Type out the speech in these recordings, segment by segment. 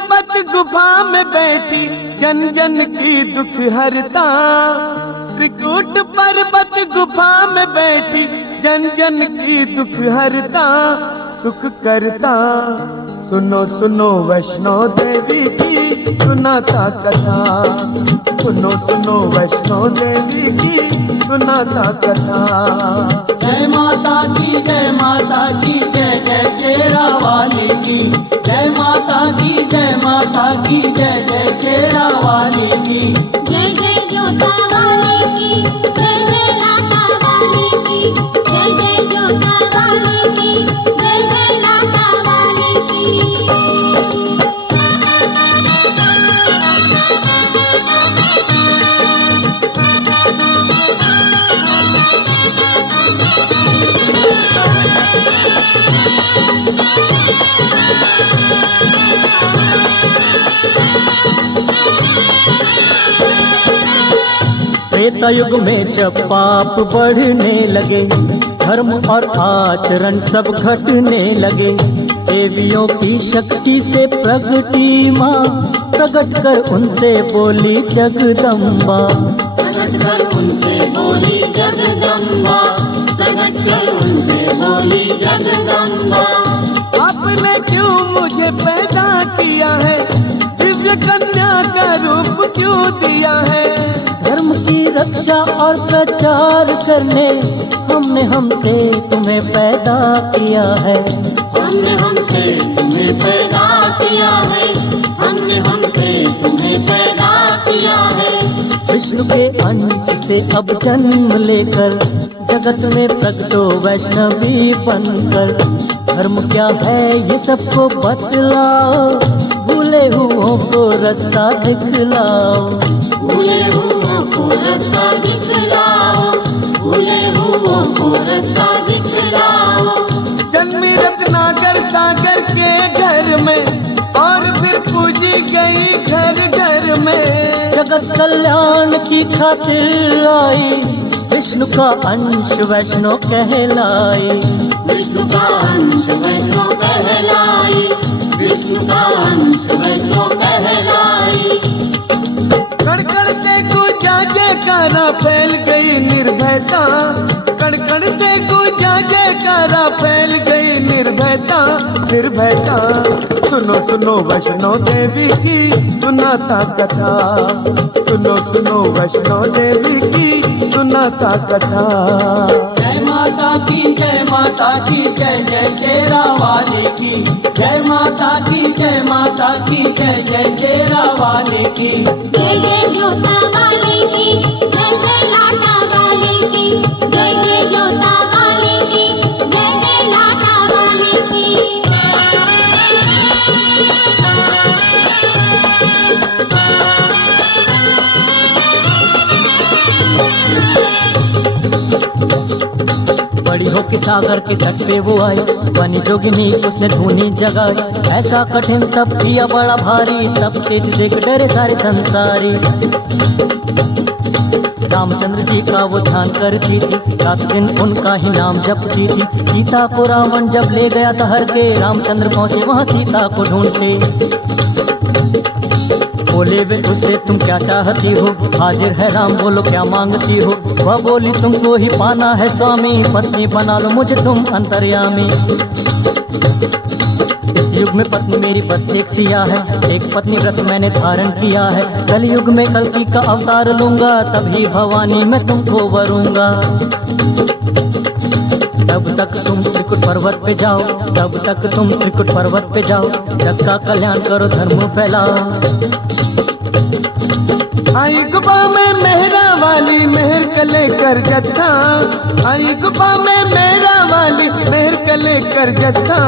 पर्वत गुफा में बैठी जन जन की दुख हरता। त्रिकूट पर्वत गुफा में बैठी जन जन की दुख हरता, सुख करता। सुनो सुनो वैष्णो देवी की सुनाता कथा, सुनो सुनो वैष्णो देवी की सुनाता कथा। जय माता की जय माता की जय जय शेरा वाली की, जय माता की जय माता की जय जय शेरा वाली की। जय जय जोता वाली की, जय जय लाटा वाली की, जय जय जोता वाली की, जय जय लाटा वाली की। त्रेता युग में जब पाप बढ़ने लगे, धर्म और आचरण सब घटने लगे, देवियों की शक्ति से प्रगटी माँ प्रकट कर उनसे बोली जगदम्बा। प्रकट कर उनसे बोली जगदम्बा, प्रकट कर उनसे बोली जगदम्बा। आपने क्यों मुझे पैदा किया है, दिव्य कन्या का रूप क्यों दिया है। धर्म की रक्षा और प्रचार करने हमसे तुम्हें पैदा किया है। हमसे तुम्हें पैदा किया है, हमसे तुम्हें पैदा किया है। विष्णु के अंश से अब जन्म लेकर जगत में प्रगटो वैष्णवी बनकर। धर्म क्या है ये सबको बतलाओ, भूले हुओं को रास्ता दिखलाओ। भूले हुओं को रास्ता दिखलाओ, भूले हुओं को रास्ता दिखलाओ। जन्मी रत्नाकर सागर के घर में और फिर पूजी गई घर घर में। जगत कल्याण की खातिर आई, विष्णु का अंश वैष्णो कहलाई। विष्णु का अंश वैष्णो कहलाई, विष्णु का अंश वैष्णो कहलाई। कण कण से गूंजा जयकारा फैल गई निर्भयता, कण कण से गूंजा जयकारा फैल गई निर्भयता निर्भयता। सुनो सुनो वैष्णो देवी की सुनाता कथा, सुनो सुनो वैष्णो देवी की सुनाता कथा। जय माता की जय माता की जय जय शेरा वाली की, जय माता की जय माता की जय जय शेरा वाली की। जय जय जोता वाली की, जय जय लाटा वाली की, जय जय जोता वाली की, जय जय लाटा वाली की। बड़ी हो के सागर के तट पे वो आई, बनी जोगिनी उसने धुनी जगाई। ऐसा कठिन तप किया बड़ा भारी, तब तेज देख डरे सारे संसारी। रामचंद्र जी का वो ध्यान करती थी, रात दिन उनका ही नाम जपती थी। सीता को रावण जब ले गया था हर के, रामचंद्र पहुँचे वहाँ सीता को ढूंढते। बोले वे उससे तुम क्या चाहती हो, हाजिर है राम बोलो क्या मांगती हो। वह बोली तुमको ही पाना है स्वामी, पत्नी बना लो मुझे तुम अंतर्यामी। इस युग में पत्नी मेरी बस एक सिया है, एक पत्नी व्रत मैंने धारण किया है। कलयुग में कल्कि का अवतार लूंगा, तभी भवानी मैं तुमको वरूंगा। तब तक तुम त्रिकुट पर्वत पे जाओ, तब तक तुम त्रिकुट पर्वत पे जाओ। जग का कल्याण करो धर्म फैलाओ। आई गुफा में मेहरा वाली मेहर कले कर जत्था, आई गुफा में मेहरा वाली मेहर कले कर जत्था।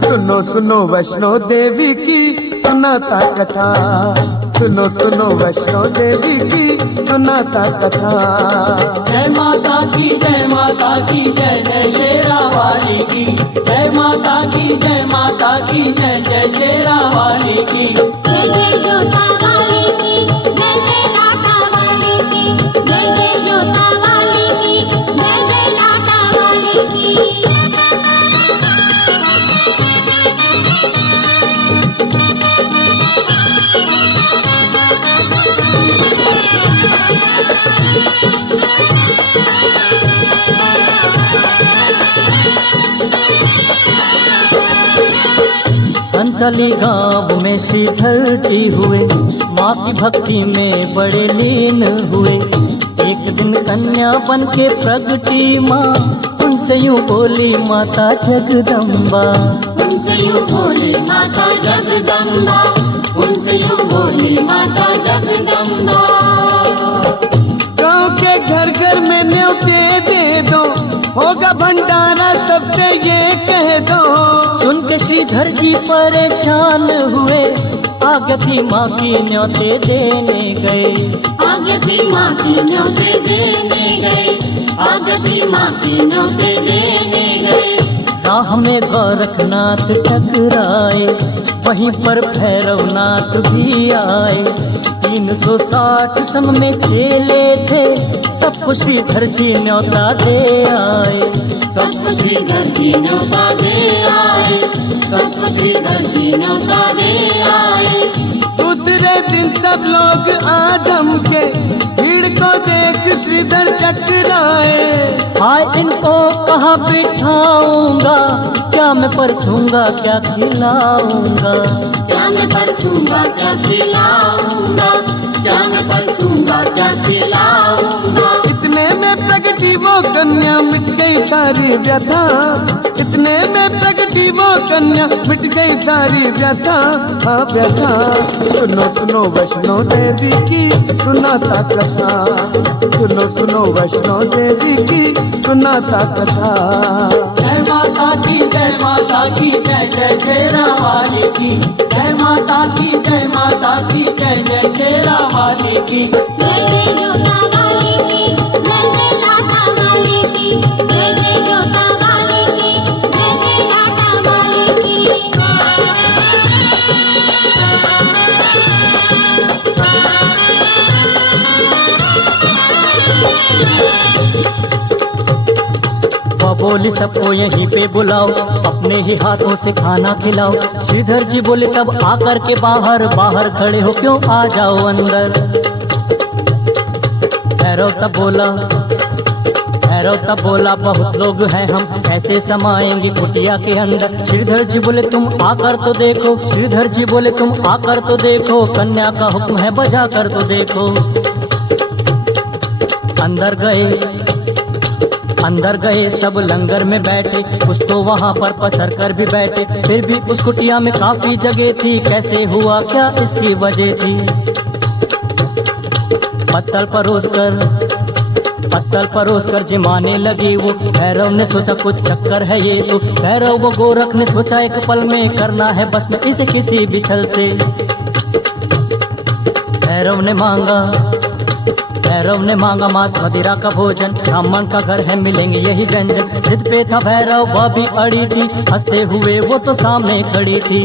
सुनो सुनो वैष्णो देवी की सुनाता कथा, सुनो सुनो वैष्णो देवी की सुनाता कथा। जय माता की जय माता की जय जय शेरा वाली की, जय माता की जय माता की जय जय शेरा वाली की। जय जय जोता वाली की, जय जय लाटा वाली की, जय जय जोता वाली की, जय जय लाटा वाली की। हंसली गांव में श्रीधर जी हुए, माँ की भक्ति में बड़े लीन हुए। एक दिन कन्या बन के प्रगटी माँ, उनसे यूं बोली माता जगदम्बा। उनसे यूं बोली माता जगदम्बा, उनसे यूं बोली माता जगदम्बा। गाँव के घर घर में न्योते दे दो, होगा भंडारा सबसे ये कह दो। सुन के श्रीधर जी परेशान हुए, आगे भी माँ की न्योते देने गए। आगे भी माँ की न्योते देने गए, आगे भी माँ की न्योते देने गए। राह में गोरखनाथ टकराए, वहीं पर भैरवनाथ भी आए। 360 संग में चेले थे, सबको श्रीधर जी न्योता दे आए। सबको श्रीधर जी न्योता दे आए, सबको श्रीधर जी न्योता दे आए। दूसरे दिन सब लोग आदम के, भीड़ को देख श्रीधर टकराए। हाय इनको कहाँ बिठाऊंगा, क्या मैं परसूंगा क्या खिलाऊंगा। क्या मैं परसूंगा क्या खिलाऊंगा, क्या मैं परसूंगा क्या खिलाऊंगा। इतने में प्रगटी वो कन्या, मिट गई सारी व्यथा। इतने में प्रगटी वो कन्या, मिट गई सारी व्यथा। हाँ व्यथा। सुनो सुनो वैष्णो देवी की सुनाता कथा, सुनो सुनो वैष्णो देवी की सुनाता कथा। जय माता की जय माता की जय जय शेरा वाली की। जय माता की जय माता की जय जय शेरा वाली की। जय जय जोता वाली की, जय जय लाटा वाली की। जय जय जोता वाली की, जय जय लाटा वाली की। बोली सबको यहीं पे बुलाओ, अपने ही हाथों से खाना खिलाओ। श्रीधर जी बोले तब आकर के बाहर, बाहर खड़े हो क्यों, आ जाओ अंदर। भैरव तब बोला बहुत लोग हैं हम, कैसे समाएंगे कुटिया के अंदर। श्रीधर जी बोले तुम आकर तो देखो, श्रीधर जी बोले तुम आकर तो देखो। कन्या का हुक्म है बजा कर तो देखो। अंदर गए सब लंगर में बैठे, कुछ तो वहाँ पर पसर कर भी बैठे। फिर भी उस कुटिया में काफी जगह थी, कैसे हुआ क्या इसकी वजह थी। पत्तल परोस कर जिमाने लगी वो। भैरव ने सोचा कुछ चक्कर है ये तो। भैरव वो गोरख ने सोचा एक पल में करना है बस में इसे किसी भी छल से। भैरव ने मांगा मांस मदिरा का भोजन, ब्राह्मण का घर है मिलेंगे यही व्यंजन। जिद पे था भैरव वह भी अड़ी थी, हंसते हुए वो तो सामने खड़ी थी।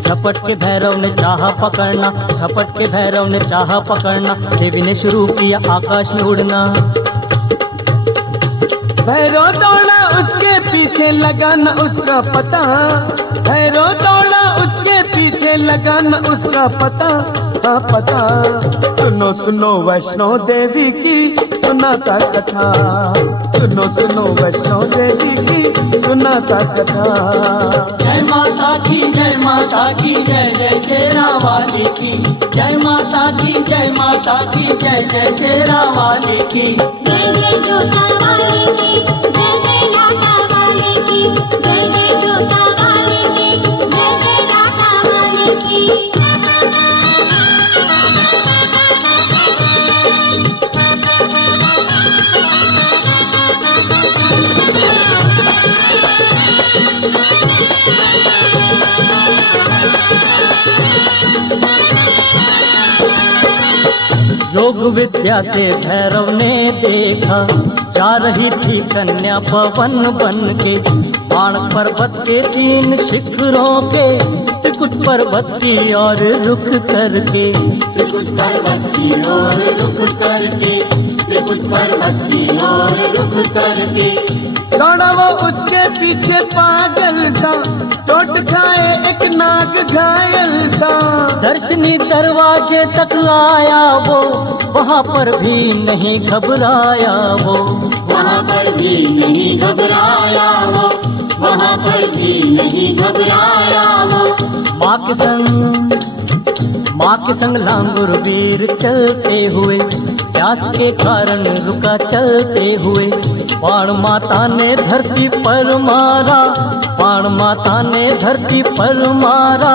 झपट के भैरव ने चाहा पकड़ना, देवी ने शुरू किया आकाश में उड़ना। भैरव दौड़ा उसके पीछे, लगाना उसका पता। भैरव दौड़ा उसके पीछे, लगाना उसका पता। हाँ पता। सुनो सुनो वैष्णो देवी की सुनाता कथा, सुनो सुनो वैष्णो देवी की सुनाता कथा। जय माता की जय माता की जय जय शेरा वाली की। जय माता की जय माता की जय जय शेरा वाली की। जय जय जोता वाली की, जय जय लाटा वाली की। जय जय जोता वाली की, जय जय लाटा वाली की। योग विद्या से भैरव ने देखा, जा रही थी कन्या पवन बन के। बाण पर्वत के 3 शिखरों पे, त्रिकुट पर्वत की ओर रुख करके। त्रिकुट पर्वत की ओर रुख करके, त्रिकुट पर्वत की ओर रुख करके। दौड़ा वो उसके पीछे पागल सा, चोट खाए एक नाग घायल सा। दर्शनी दरवाजे तक आया वो, वहाँ पर भी नहीं घबराया वो, वहाँ पर भी नहीं घबराया वो, वहाँ पर भी नहीं घबराया वो। माँ के संग लांगुर वीर चलते हुए, प्यास के कारण रुका चलते हुए। बाण माता ने धरती पर मारा, बाण माता ने धरती पर मारा,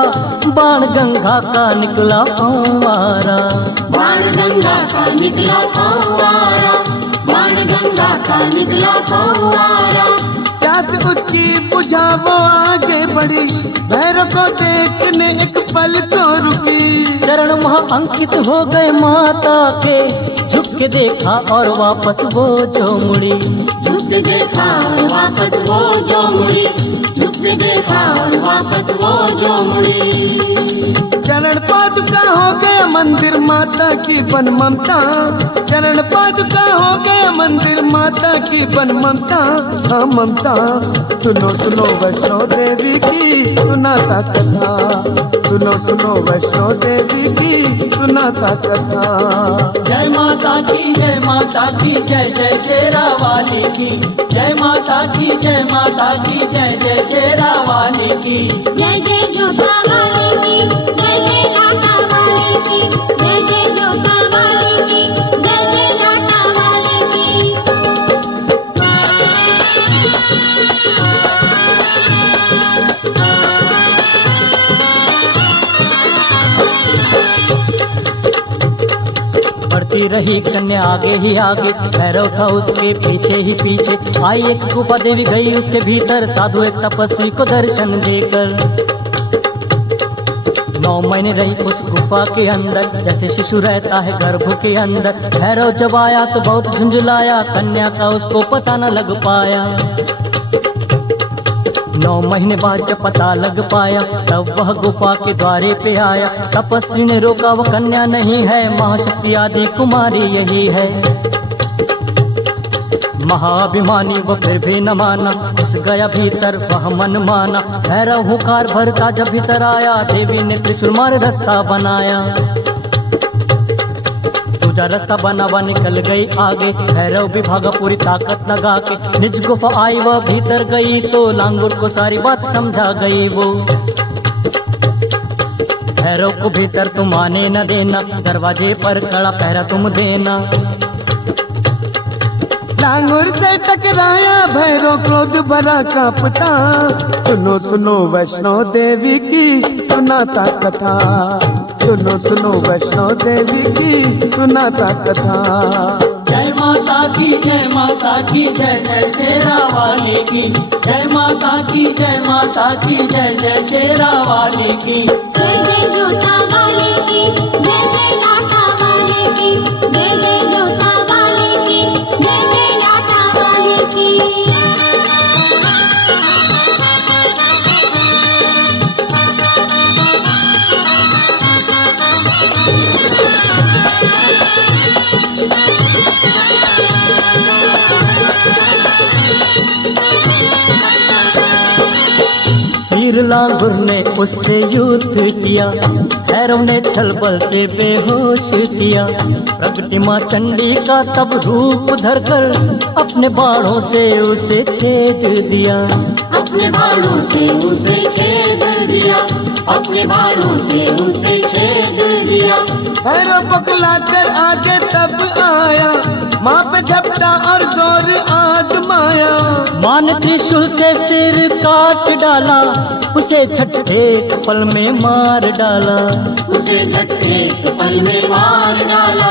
बाण गंगा का निकला फंवारा, बाण गंगा का निकला फंवारा, बाण गंगा का निकला फंवारा। प्यास उसकी बुझा वो आगे बढ़ी, भैरव को देखने एक पल को रुकी। चरण वहाँ अंकित हो गए माता के, झुक के देखा और वापस वो जो मुड़ी, झुक देखा और वापस वो जो मुड़ी, झुक देखा और वापस वो जो मुड़ी। चरण पादुका हो गया मंदिर माता की बन ममता, चरण पादुका हो गया मंदिर माता की बन ममता। हाँ ममता, सुनो सुनो वैष्णो देवी की सुनाता कथा, सुनो सुनो वैष्णो देवी की सुनाता कथा। जय माता की जय माता की जय जय शेरा वाली की, जय माता की जय माता की जय जय शेरा वाली की। जय जय जोता वाली की, जय जय लाटा वाली की, जय जय जोता वाली की, जय जय लाटा वाली की। बढ़ती रही कन्या आगे ही आगे, भैरव था उसके पीछे ही पीछे। आई एक गुफा, देवी गई उसके भीतर, साधु एक तपस्वी को दर्शन देकर। 9 महीने रही उस गुफा के अंदर, जैसे शिशु रहता है गर्भ के अंदर। भैरव जब आया तो बहुत झुंझुलाया, कन्या का उसको पता न लग पाया। 9 महीने बाद जब पता लग पाया, तब वह गुफा के द्वारे पे आया। तपस्वी ने रोका, वह कन्या नहीं है, महाशक्ति आदि कुमारी यही है। महाअभिमानी वो फिर भी न माना, घुस गया भीतर वह मन माना। भैरव हुकार भरता जब भीतर आया, देवी ने त्रिशूल मार रास्ता बनाया। दूजा रास्ता बना वह निकल गई आगे, भैरव भी भागा पूरी ताकत लगा के। निज गुफा आई वह भीतर गई तो लांगुर को सारी बात समझा गई वो। भैरव को भीतर तुम आने न देना, दरवाजे पर खड़ा पहरा तुम देना। लांगुर से टकराया भैरव क्रोध भरा कांपता, सुनो सुनो वैष्णो देवी की सुनाता कथा, सुनो सुनो वैष्णो देवी की सुनाता कथा। जय माता की जय माता की जय जय शेरा वाली की, जय माता की जय माता की जय जय शेरा वाली की। जय जय जोता वाली की, जय जय लाटा वाली की, जय जय जोता वाली की, जय जय लाटा वाली की। वीर लांगुर ने उससे युद्ध किया, भैरव ने छल बल से बेहोश किया। प्रगति माँ चंडी का तब रूप धरकर अपने बाणों से उसे छेद दिया, अपने बाणों से उसे छेद दिया, अपने बाणों से उसे छेद दिया। भैरव बकलाकर आगे तब आया, माँ पे झपटा और जोर आजमाया। माँ ने त्रिशूल से सिर काट डाला, उसे झटके पल में मार डाला, उसे झटके पल में मार डाला,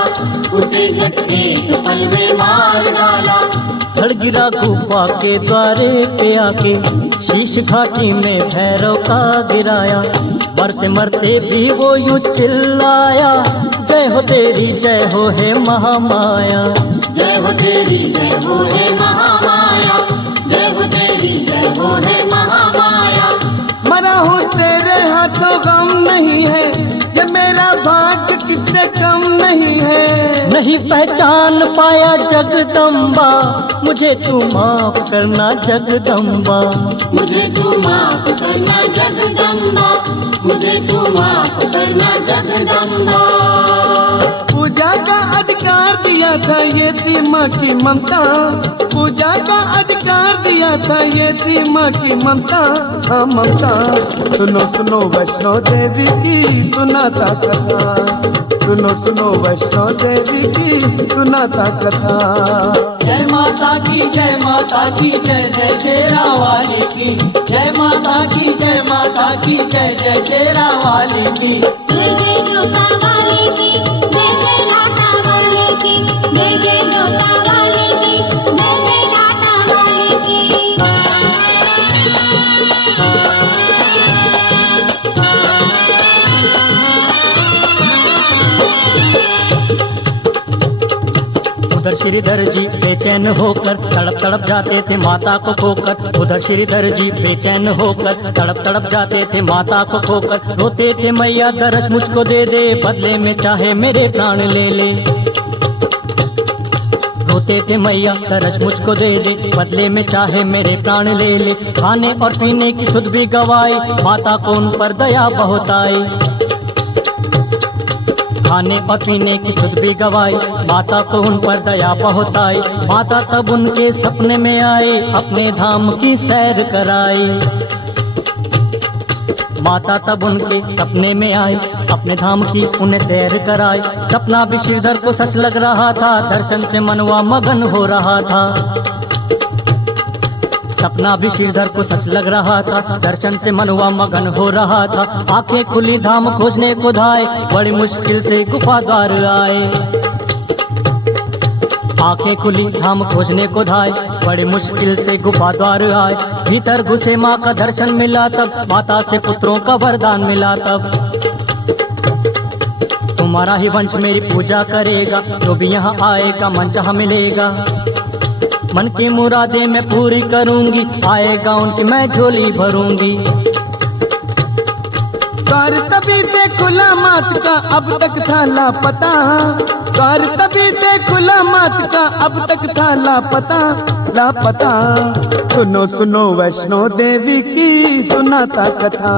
उसे झटके पल में मार डाला। धड़ गिरा गुफा के द्वारे पे आके, शीश घाटी में भैरव का गिराया। मरते मरते भी वो यूं चिल्लाया, जय हो तेरी जय हो हे महामाया, जय हो तेरी जय हो हे महामाया, जय हो तेरी जय हो हे महामाया। मरा हूँ तेरे हाथों गम नहीं है, ये मेरा भाग्य किस मुझसे कम नहीं है। नहीं पहचान पाया जगदम्बा, मुझे तू माफ करना जगदम्बा। मुझे तू माफ करना जगदम्बा, मुझे तू माफ करना जगदम्बा। पूजा का अधिकार दिया था ये थी माँ की ममता, पूजा का अधिकार दिया था ये थी माँ की ममता, हाँ ममता। सुनो सुनो वैष्णो देवी की सुनाता कथा, सुनो सुनो वैष्णो देवी की सुनाता कथा। जय माता की जय माता की जय जय शेरा वाली की, जय माता की जय माता की जय जय शेरा वाली की। जय जय जोता वाली की, जय जय लाटा वाली की, जय जय जोता वाली की, जय जय लाटा वाली की। उधर श्रीधर जी बेचैन होकर तड़प तड़प जाते थे माता को खोकर, उधर श्रीधर जी बेचैन होकर तड़प तड़प जाते थे माता को खोकर। रोते थे मैया दरस मुझको दे दे, बदले में चाहे मेरे प्राण ले ले। रोते थे मैया तरस मुझको दे दे, बदले में चाहे मेरे प्राण ले ले। खाने और पीने की सुध भी गवाए, माता को उन पर दया बहुत आई। खाने और पीने की सुध भी गवाई, माता को उन पर दया बहुत आई। माता तब उनके सपने में आई, अपने धाम की सैर कराई। माता तब उनके सपने में आई, अपने धाम की उन्हें सैर कराई। सपना भी श्रीधर को सच लग रहा था, दर्शन से मनवा मगन हो रहा था। सपना भी श्रीधर को सच लग रहा था, दर्शन से मनवा मगन हो रहा था। आंखें खुली धाम खोजने को धाए, बड़ी मुश्किल से गुफा द्वार आए। आंखें खुली धाम खोजने को धाए, बड़ी मुश्किल से गुफा द्वार आए। भीतर घुसे माँ का दर्शन मिला तब, माता से पुत्रों का वरदान मिला तब। तुम्हारा ही वंश मेरी पूजा करेगा, जो भी यहाँ आएगा मन चाह मिलेगा। मन की मुरादें मैं पूरी करूंगी, आएगा उनकी मैं झोली भरूंगी। द्वार तभी से खुला मात का अब तक था लापता, द्वार तभी से खुला मात का अब तक था लापता लापता। सुनो सुनो वैष्णो देवी की सुनाता कथा,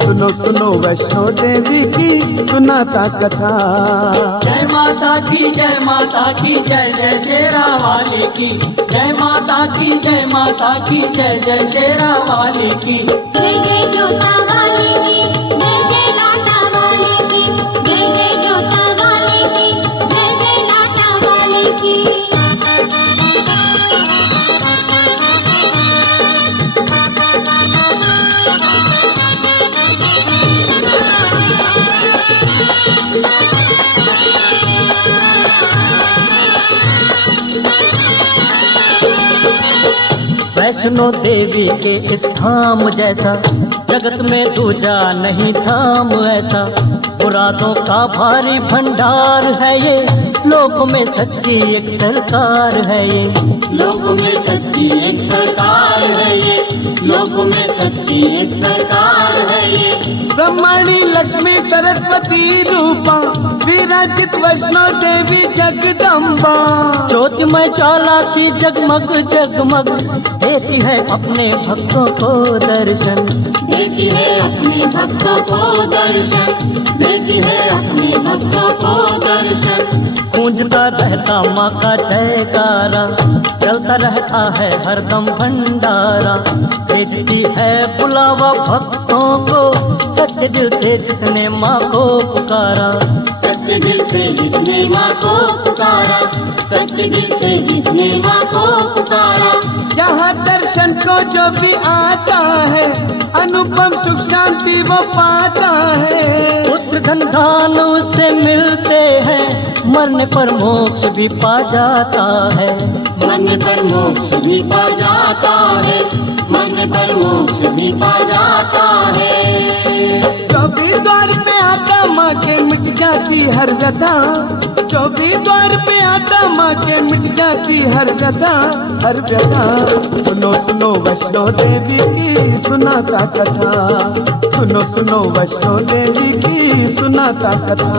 सुनो सुनो वैष्णो देवी की सुनाता कथा। जय माता की जय माता की जय जय शेरा वाली की, जय माता की जय माता की जय जय शेरा वाली की। जय जय जोता वाली की, जय जय लाटा वाली की, जय जय जोता वाली की, जय जय लाटा वाली की। वैष्णो देवी के इस धाम जैसा जगत में दूजा नहीं धाम ऐसा। मुरादों का भारी भंडार है ये, लोक में सच्ची एक सरकार है ये। लोक में सच्ची एक सरकार है ये, लोक में सच्ची एक सरकार है ये। ब्रह्मणी लक्ष्मी सरस्वती रूपा, विराजित वैष्णो देवी जगदम्बा। ज्योतिमय ज्वाला सी जगमग जगमग देती है अपने भक्तों को दर्शन। देती है अपने भक्तों को दर्शन, देती है अपने भक्तों को दर्शन। गूंजता रहता माँ का जयकारा, चलता रहता है हरदम भंडारा। भेजती है बुलावा भक्तों को, सच्चे दिल से जिसने माँ को पुकारा। सच्चे दिल से जिसने माँ को पुकारा, सच्चे दिल से जिसने माँ को पुकारा। यहाँ दर्शन को जो भी आता है, अनुपम सुख शांति वो पाता है। पुत्र धन धान उससे मिलते हैं, मरने पर मोक्ष भी पा जाता है। मरने पर मोक्ष भी पा जाता है, मरने पर मोक्ष भी पा जाता है। जो भी द्वार पे आता माँ के मिट जाती हर व्यथा, जो भी द्वार पे आता माँ के मिट जाती हर व्यथा, हर व्यथा। सुनो सुनो वैष्णो देवी की सुनाता कथा, सुनो सुनो वैष्णो देवी की सुनाता कथा।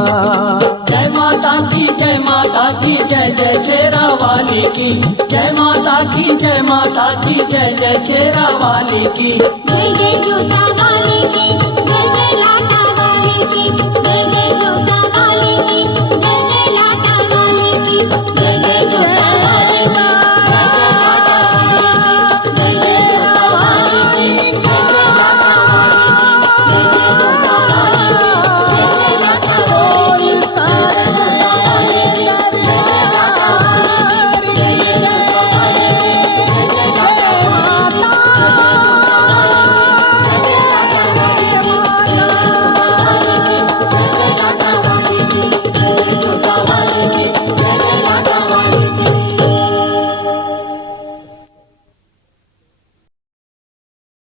जय माता की जय माता की जय जय शेरा वाली की, जय माता की जय माता की जय जय शेरा वाली की। जय जय जोता वाली की, जय जय लाटा वाली की, जय जय